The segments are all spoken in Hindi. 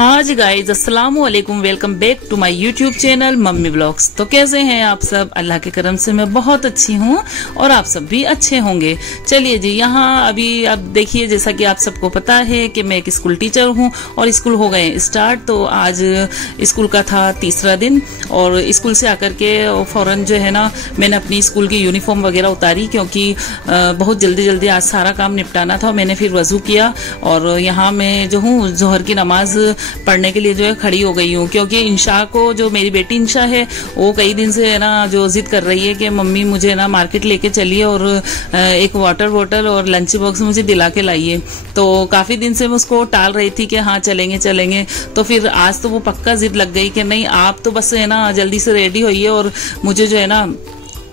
हाँ जी गाइज, अस्सलाम वालेकुम, welcome back to my YouTube channel Mummy Vlogs. तो कैसे हैं आप सब? अल्लाह के करम से मैं बहुत अच्छी हूँ और आप सब भी अच्छे होंगे। चलिए जी, यहाँ अभी अब देखिए, जैसा कि आप सबको पता है कि मैं एक स्कूल टीचर हूँ और स्कूल हो गए स्टार्ट। तो आज स्कूल का था तीसरा दिन और स्कूल से आकर के फौरन जो है ना, मैंने अपनी स्कूल की यूनिफॉर्म वगैरह उतारी क्योंकि बहुत जल्दी जल्दी आज सारा काम निपटाना था। मैंने फिर वजू किया और यहाँ मैं जो हूँ जोहर की नमाज पढ़ने के लिए जो है खड़ी हो गई हूँ, क्योंकि इंशा को, जो मेरी बेटी इंशा है, वो कई दिन से है ना जो जिद कर रही है कि मम्मी मुझे ना मार्केट लेके चलिए और एक वाटर बोतल और लंच बॉक्स मुझे दिला के लाइए। तो काफी दिन से मैं उसको टाल रही थी कि हाँ चलेंगे चलेंगे। तो फिर आज तो वो पक्का जिद लग गई कि नहीं, आप तो बस है ना जल्दी से रेडी होइए और मुझे जो है ना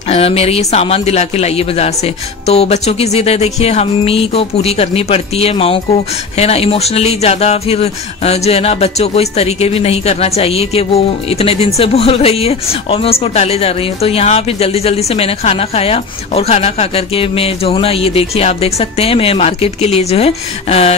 मेरे ये सामान दिला के लाइए बाजार से। तो बच्चों की जिद है, देखिए हम ही को पूरी करनी पड़ती है, माओ को है ना। इमोशनली ज्यादा फिर जो है ना बच्चों को इस तरीके भी नहीं करना चाहिए कि वो इतने दिन से बोल रही है और मैं उसको टाले जा रही हूँ। तो यहाँ फिर जल्दी जल्दी से मैंने खाना खाया और खाना खा करके मैं जो हूँ ना, ये देखिए आप देख सकते हैं, मैं मार्केट के लिए जो है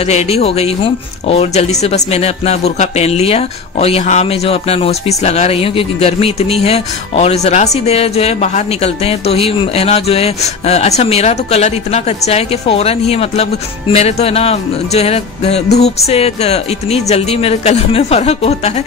रेडी हो गई हूँ और जल्दी से बस मैंने अपना बुरखा पहन लिया और यहाँ मैं जो अपना नोज पीस लगा रही हूँ क्योंकि गर्मी इतनी है और जरा सी देर जो है बाहर निकल तो ही है ना जो है अच्छा, मेरा तो कलर इतना कच्चा है कि फौरन ही मतलब मेरे तो है ना जो है ना धूप से इतनी जल्दी मेरे कलर में फर्क होता है।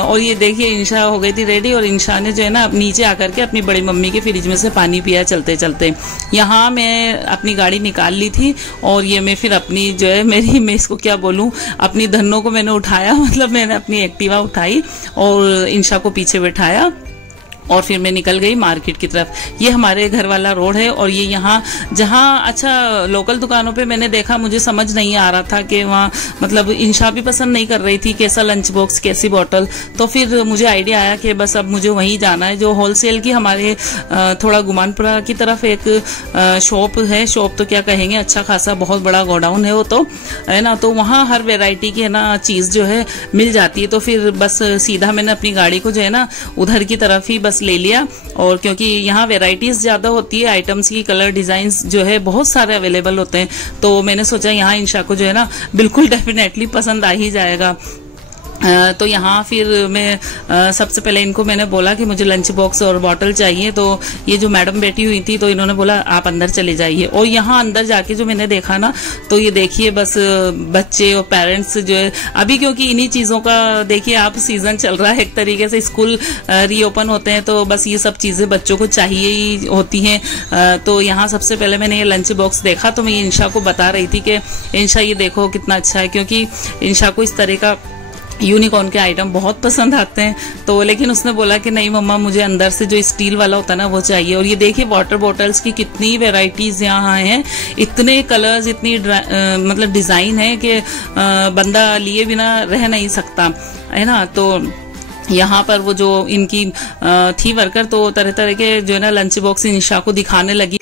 और ये देखिए इंशा हो गई थी रेडी और इंशा ने जो है ना नीचे आकर के अपनी बड़ी मम्मी के फ्रिज में से पानी पिया चलते चलते। यहाँ मैं अपनी गाड़ी निकाल ली थी और ये मैं फिर अपनी जो है मैं इसको क्या बोलूँ, अपनी धन्नों को मैंने उठाया, मतलब मैंने अपनी एक्टिवा उठाई और इंशा को पीछे बैठाया और फिर मैं निकल गई मार्केट की तरफ। ये हमारे घर वाला रोड है और ये यहाँ जहाँ अच्छा लोकल दुकानों पे मैंने देखा, मुझे समझ नहीं आ रहा था कि वहाँ मतलब इंशा भी पसंद नहीं कर रही थी कैसा लंच बॉक्स कैसी बोतल। तो फिर मुझे आइडिया आया कि बस अब मुझे वहीं जाना है। जो होलसेल की हमारे थोड़ा गुमानपुरा की तरफ एक शॉप है, शॉप तो क्या कहेंगे, अच्छा खासा बहुत बड़ा गोडाउन है वो तो है ना। तो वहाँ हर वेराइटी की है ना चीज़ जो है मिल जाती है। तो फिर बस सीधा मैंने अपनी गाड़ी को जो है ना उधर की तरफ ही बस ले लिया और क्योंकि यहाँ वेराइटीज ज्यादा होती है, आइटम्स की कलर डिजाइन्स जो है बहुत सारे अवेलेबल होते हैं। तो मैंने सोचा यहाँ इंशा को जो है ना बिल्कुल डेफिनेटली पसंद आ ही जाएगा। तो यहाँ फिर मैं सबसे पहले इनको मैंने बोला कि मुझे लंच बॉक्स और बॉटल चाहिए। तो ये जो मैडम बैठी हुई थी तो इन्होंने बोला आप अंदर चले जाइए। और यहाँ अंदर जाके जो मैंने देखा ना, तो ये देखिए बस बच्चे और पेरेंट्स जो है अभी, क्योंकि इन्हीं चीज़ों का देखिए आप सीजन चल रहा है एक तरीके से, स्कूल रीओपन होते हैं तो बस ये सब चीज़ें बच्चों को चाहिए ही होती हैं। तो यहाँ सबसे पहले मैंने ये लंच बॉक्स देखा तो मैं इंशा को बता रही थी कि इंशा ये देखो कितना अच्छा है, क्योंकि इंशा को इस तरह का यूनिकॉर्न के आइटम बहुत पसंद आते हैं। तो लेकिन उसने बोला कि नहीं मम्मा, मुझे अंदर से जो स्टील वाला होता है ना वो चाहिए। और ये देखिए वाटर बॉटल्स की कितनी वेराइटीज यहाँ हैं, इतने कलर्स, इतनी मतलब डिजाइन है कि बंदा लिए बिना रह नहीं सकता है ना। तो यहाँ पर वो जो इनकी थी वर्कर, तो तरह तरह के जो है ना लंच बॉक्स इंशा को दिखाने लगी।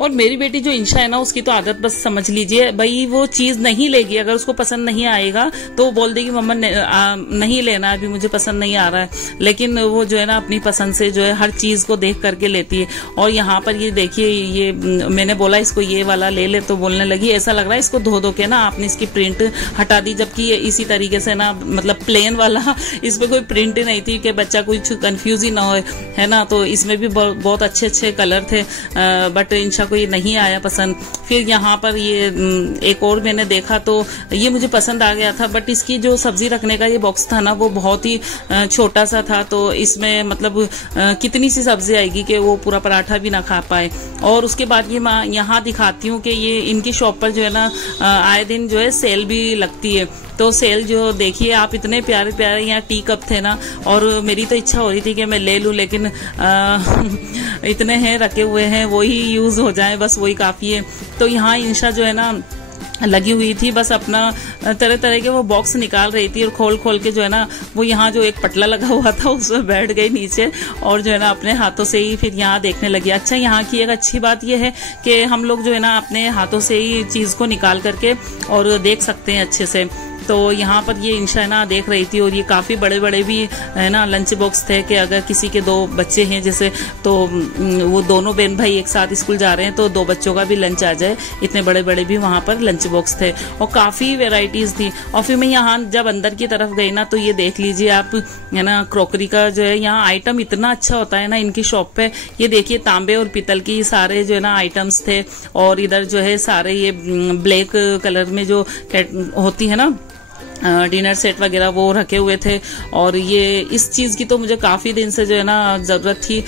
और मेरी बेटी जो इंशा है ना, उसकी तो आदत बस समझ लीजिए भाई, वो चीज नहीं लेगी, अगर उसको पसंद नहीं आएगा तो वो बोल देगी मम्मा नहीं लेना, अभी मुझे पसंद नहीं आ रहा है। लेकिन वो जो है ना अपनी पसंद से जो है हर चीज को देख करके लेती है। और यहाँ पर ये देखिए, ये मैंने बोला इसको ये वाला ले ले तो बोलने लगी ऐसा लग रहा है इसको धो धो के ना आपने इसकी प्रिंट हटा दी, जबकि इसी तरीके से ना मतलब प्लेन वाला, इस पे कोई प्रिंट ही नहीं थी कि बच्चा कुछ कंफ्यूज ही ना हो, है ना। तो इसमें भी बहुत अच्छे अच्छे कलर थे, बट इंशा को ये नहीं आया पसंद। फिर यहाँ पर ये एक और मैंने देखा तो ये मुझे पसंद आ गया था, बट इसकी जो सब्जी रखने का ये बॉक्स था ना वो बहुत ही छोटा सा था। तो इसमें मतलब कितनी सी सब्जी आएगी कि वो पूरा पराठा भी ना खा पाए। और उसके बाद ये मैं यहाँ दिखाती हूँ कि ये इनकी शॉप पर जो है ना आए दिन जो है सेल भी लगती है। तो सेल जो देखिए आप, इतने प्यारे प्यारे यहाँ टी कप थे ना, और मेरी तो इच्छा हो रही थी कि मैं ले लूँ, लेकिन इतने हैं रखे हुए हैं, वही यूज हो जाए बस वही काफी है। तो यहाँ इंशा जो है ना लगी हुई थी, बस अपना तरह तरह के वो बॉक्स निकाल रही थी और खोल खोल के जो है ना वो यहाँ जो एक पटला लगा हुआ था उसमें बैठ गई नीचे और जो है ना अपने हाथों से ही फिर यहाँ देखने लगी। अच्छा, यहाँ की एक अच्छी बात यह है कि हम लोग जो है ना अपने हाथों से ही चीज को निकाल करके और देख सकते हैं अच्छे से। तो यहाँ पर ये इंशा ना देख रही थी, और ये काफ़ी बड़े बड़े भी है ना लंच बॉक्स थे कि अगर किसी के 2 बच्चे हैं जैसे, तो वो दोनों बहन भाई एक साथ स्कूल जा रहे हैं तो 2 बच्चों का भी लंच आ जाए, इतने बड़े बड़े भी वहाँ पर लंच बॉक्स थे और काफ़ी वेराइटीज़ थी। और फिर मैं यहाँ जब अंदर की तरफ गई ना, तो ये देख लीजिए आप, है ना, क्रॉकरी का जो है यहाँ आइटम इतना अच्छा होता है ना इनकी शॉप पे। ये देखिए तांबे और पीतल की सारे जो है ना आइटम्स थे, और इधर जो है सारे ये ब्लैक कलर में जो होती है ना डिनर सेट वगैरह वो रखे हुए थे। और ये इस चीज़ की तो मुझे काफ़ी दिन से जो है ना ज़रूरत थी।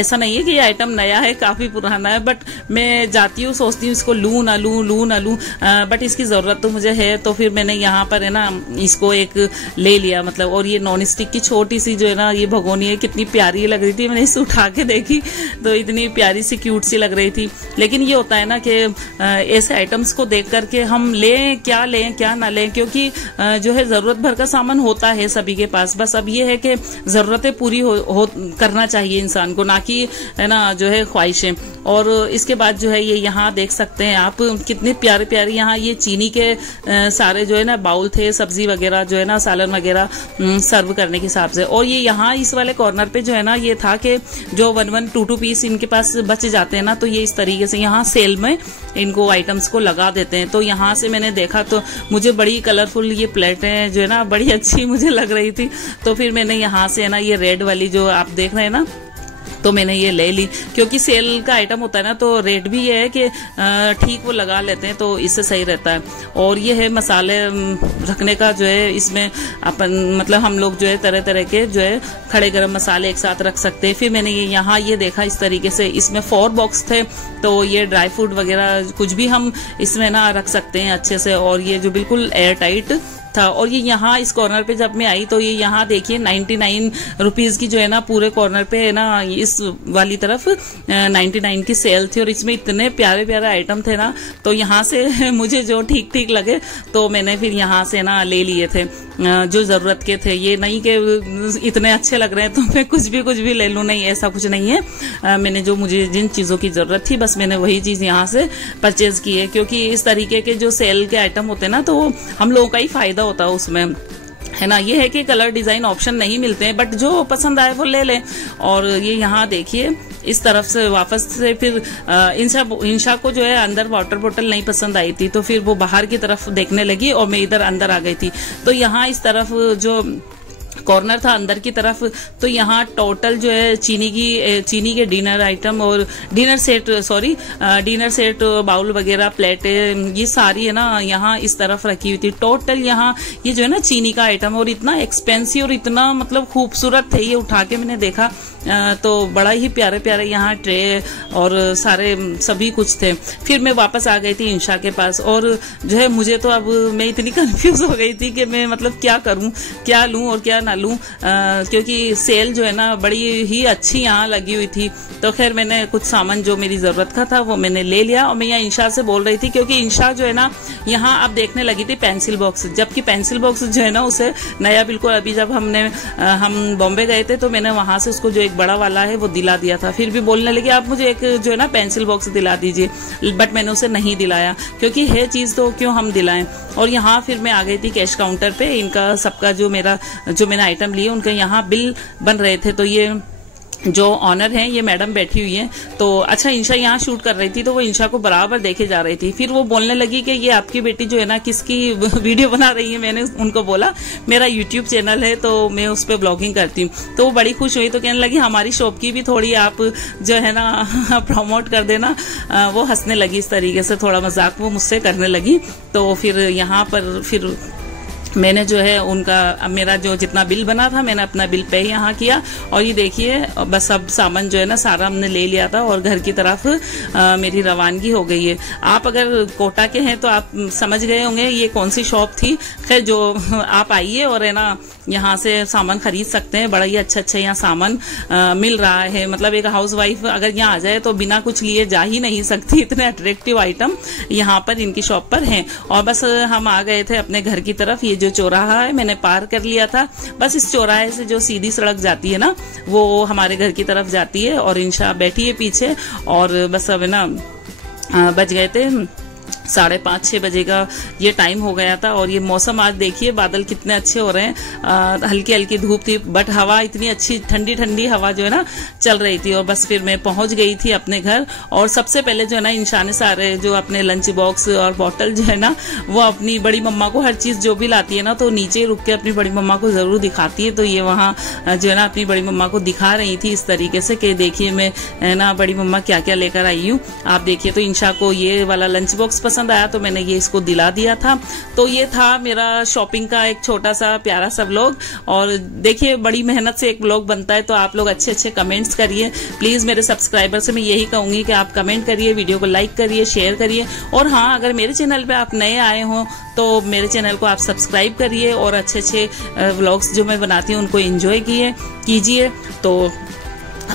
ऐसा नहीं है कि ये आइटम नया है, काफ़ी पुराना है, बट मैं जाती हूँ सोचती हूँ इसको लूँ ना लूँ, बट इसकी ज़रूरत तो मुझे है। तो फिर मैंने यहाँ पर है ना इसको एक ले लिया, मतलब। और ये नॉन स्टिक की छोटी सी जो है ना ये भगोनी है, कितनी प्यारी लग रही थी। मैंने इसे उठा के देखी तो इतनी प्यारी सी क्यूट सी लग रही थी। लेकिन ये होता है ना कि ऐसे आइटम्स को देख करके हम लें क्या ना लें, क्योंकि जो है जरूरत भर का सामान होता है सभी के पास। बस अब ये है कि जरूरतें पूरी करना चाहिए इंसान को, ना कि है ना जो है ख्वाहिशें। और इसके बाद जो है ये यहाँ देख सकते हैं आप, कितने प्यारे प्यारे यहाँ ये चीनी के सारे जो है ना बाउल थे, सब्जी वगैरह जो है ना सालन वगैरह सर्व करने के हिसाब से। और ये यहाँ इस वाले कॉर्नर पे जो है ना ये था कि जो 1-1, 2-2 पीस इनके पास बच जाते हैं ना, तो ये इस तरीके से यहाँ सेल में इनको आइटम्स को लगा देते हैं। तो यहाँ से मैंने देखा तो मुझे बड़ी कलरफुल ये प्लेटें जो है ना बड़ी अच्छी मुझे लग रही थी। तो फिर मैंने यहाँ से है ना ये रेड वाली जो आप देख रहे हैं ना, तो मैंने ये ले ली, क्योंकि सेल का आइटम होता है ना, तो रेट भी ये है कि ठीक वो लगा लेते हैं, तो इससे सही रहता है। और ये है मसाले रखने का जो है, इसमें अपन मतलब हम लोग जो है तरह तरह के जो है खड़े गरम मसाले एक साथ रख सकते हैं। फिर मैंने यहाँ ये देखा इस तरीके से, इसमें 4 बॉक्स थे, तो ये ड्राई फ्रूट वगैरह कुछ भी हम इसमें ना रख सकते हैं अच्छे से। और ये जो बिल्कुल एयर टाइट था। और ये यहाँ इस कॉर्नर पे जब मैं आई तो ये यहाँ देखिए 99 रुपीज़ की जो है ना पूरे कॉर्नर पे है ना इस वाली तरफ 99 की सेल थी, और इसमें इतने प्यारे प्यारे आइटम थे ना, तो यहाँ से मुझे जो ठीक ठीक लगे तो मैंने फिर यहाँ से ना ले लिए थे जो ज़रूरत के थे। ये नहीं कि इतने अच्छे लग रहे हैं तो मैं कुछ भी ले लूँ, नहीं, ऐसा कुछ नहीं है। मैंने जो मुझे जिन चीज़ों की ज़रूरत थी बस मैंने वही चीज़ यहाँ से परचेज की है, क्योंकि इस तरीके के जो सेल के आइटम होते हैं ना तो हम लोगों का ही फायदा होता है उसमें, है ना। ये है कि कलर डिजाइन ऑप्शन नहीं मिलते हैं, बट जो पसंद आए वो ले लें। और ये यहाँ देखिए इस तरफ से वापस से फिर इंशा को जो है अंदर वाटर बोतल नहीं पसंद आई थी, तो फिर वो बाहर की तरफ देखने लगी और मैं इधर अंदर आ गई थी। तो यहाँ इस तरफ जो कॉर्नर था अंदर की तरफ, तो यहाँ टोटल जो है चीनी के डिनर आइटम और डिनर सेट बाउल वगैरह प्लेटें ये सारी है ना यहाँ इस तरफ रखी हुई थी। टोटल यहाँ ये जो है ना चीनी का आइटम, और इतना एक्सपेंसिव और इतना मतलब खूबसूरत थे, ये उठा के मैंने देखा तो बड़ा ही प्यारे प्यारे यहाँ ट्रे और सारे सभी कुछ थे। फिर मैं वापस आ गई थी इंशा के पास, और जो है मुझे तो अब मैं इतनी कंफ्यूज हो गई थी कि मैं मतलब क्या करूं, क्या लूं और क्या ना लूं, क्योंकि सेल जो है ना बड़ी ही अच्छी यहाँ लगी हुई थी। तो खैर मैंने कुछ सामान जो मेरी जरूरत का था वो मैंने ले लिया। और मैं यहाँ इंशा से बोल रही थी, क्योंकि इंशा जो है ना यहाँ अब देखने लगी थी पेंसिल बॉक्स, जबकि पेंसिल बॉक्स जो है ना उसे नया बिल्कुल, अभी जब हम बॉम्बे गए थे तो मैंने वहां से उसको जो एक बड़ा वाला है वो दिला दिया था। फिर भी बोलने लगी आप मुझे एक जो है ना पेंसिल बॉक्स दिला दीजिए, बट मैंने उसे नहीं दिलाया, क्योंकि है चीज तो क्यों हम दिलाएं। और यहाँ फिर मैं आ गई थी कैश काउंटर पे, इनका सबका जो मैंने आइटम लिए उनके यहाँ बिल बन रहे थे। तो ये जो ऑनर है ये मैडम बैठी हुई है, तो अच्छा इंशा यहाँ शूट कर रही थी, तो वो इंशा को बराबर देखे जा रही थी। फिर वो बोलने लगी कि ये आपकी बेटी जो है ना किसकी वीडियो बना रही है। मैंने उनको बोला मेरा यूट्यूब चैनल है तो मैं उस पर ब्लॉगिंग करती हूँ। तो वो बड़ी खुश हुई, तो कहने लगी हमारी शॉप की भी थोड़ी आप जो है ना प्रमोट कर देना। वो हंसने लगी इस तरीके से, थोड़ा मजाक वो मुझसे करने लगी। तो फिर यहाँ पर फिर मैंने जो है उनका मेरा जो जितना बिल बना था मैंने अपना बिल पे यहाँ किया। और ये देखिए बस अब सामान जो है ना सारा हमने ले लिया था और घर की तरफ मेरी रवानगी हो गई है। आप अगर कोटा के हैं तो आप समझ गए होंगे ये कौन सी शॉप थी। खैर जो आप आइए और है ना यहाँ से सामान खरीद सकते हैं। बड़ा ही अच्छा यहाँ सामान मिल रहा है। मतलब एक हाउसवाइफ अगर यहाँ आ जाए तो बिना कुछ लिए जा ही नहीं सकती, इतने अट्रैक्टिव आइटम यहाँ पर इनकी शॉप पर हैं। और बस हम आ गए थे अपने घर की तरफ। ये जो चौराहा है मैंने पार कर लिया था। बस इस चौराहे से जो सीधी सड़क जाती है ना वो हमारे घर की तरफ जाती है। और इंशा बैठी है पीछे और बस अब ना बज गए थे 5:30-6 बजे का ये टाइम हो गया था। और ये मौसम आज देखिए बादल कितने अच्छे हो रहे हैं, हल्की हल्की धूप थी बट हवा इतनी अच्छी ठंडी ठंडी हवा जो है ना चल रही थी। और बस फिर मैं पहुंच गई थी अपने घर। और सबसे पहले जो है ना इंशाने सारे जो अपने लंच बॉक्स और बॉटल जो है ना वो अपनी बड़ी मम्मा को हर चीज जो भी लाती है ना तो नीचे रुक के अपनी बड़ी मम्मा को जरूर दिखाती है। तो ये वहाँ जो है ना अपनी बड़ी मम्मा को दिखा रही थी इस तरीके से कि देखिए मैं ना बड़ी मम्मा क्या क्या लेकर आई हूँ। आप देखिए तो इंशा को ये वाला लंच बॉक्स पसंद आया तो मैंने ये इसको दिला दिया था। तो ये था मेरा शॉपिंग का एक छोटा सा प्यारा सा व्लॉग। और देखिए बड़ी मेहनत से एक व्लॉग बनता है तो आप लोग अच्छे अच्छे कमेंट्स करिए प्लीज। मेरे सब्सक्राइबर से मैं यही कहूंगी कि आप कमेंट करिए, वीडियो को लाइक करिए, शेयर करिए। और हाँ, अगर मेरे चैनल पे आप नए आए हो तो मेरे चैनल को आप सब्सक्राइब करिए और अच्छे अच्छे व्लॉग्स जो मैं बनाती हूँ उनको एंजॉय कीजिए। तो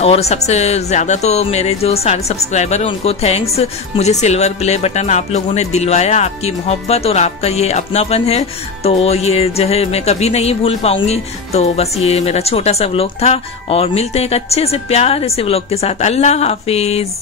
और सबसे ज्यादा तो मेरे जो सारे सब्सक्राइबर हैं उनको थैंक्स, मुझे सिल्वर प्ले बटन आप लोगों ने दिलवाया। आपकी मोहब्बत और आपका ये अपनापन है तो ये जो है मैं कभी नहीं भूल पाऊंगी। तो बस ये मेरा छोटा सा व्लॉग था और मिलते हैं एक अच्छे से प्यारे से व्लॉग के साथ। अल्लाह हाफिज।